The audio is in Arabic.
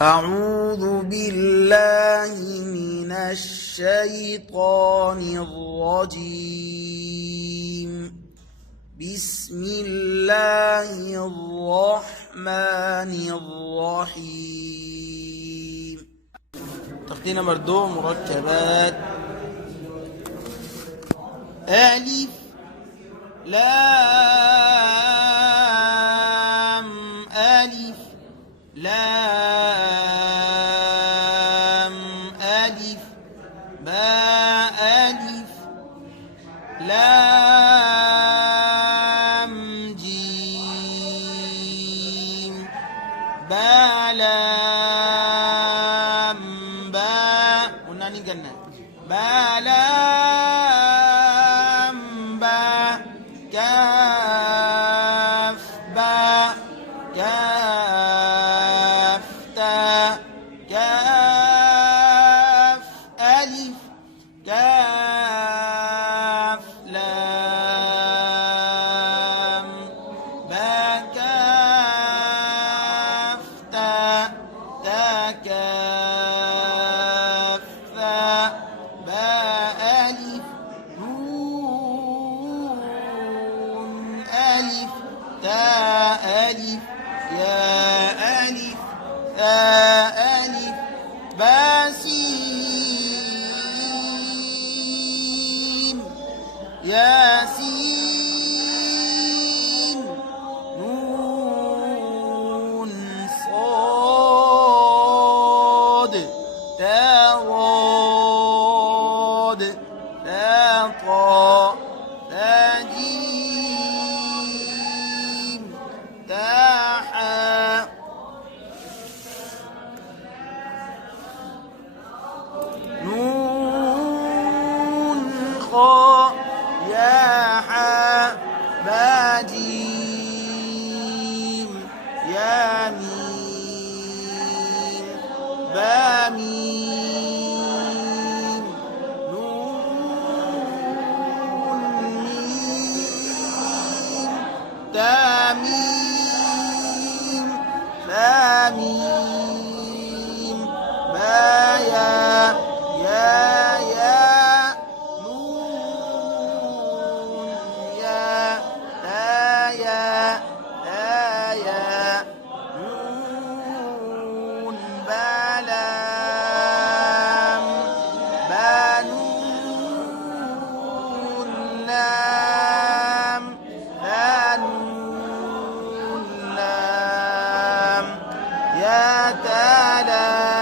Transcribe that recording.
أعوذ بالله من الشيطان الرجيم. بسم الله الرحمن الرحيم. تقدير مردوم مركبات. ألف لام ألف لام ألف باء ألف لام جيم باء لام باء وناني قلنا باء لام باء كاف باء كاف تاء كاف ألف كاف لام باء كاف تاء تاء كاف ثاء باء ألف نون ألف تاء ألف يا ألف ثاء ألف باسين ياسين نون صاد تاغاد تاقا تاجيم تاحا نون خا يا حا باجيم يا ميم باميم نون ميم تاميم ثاميم بايا يا نون يا تايا تايا نون بلام بنون لام ثانون لام يا تلام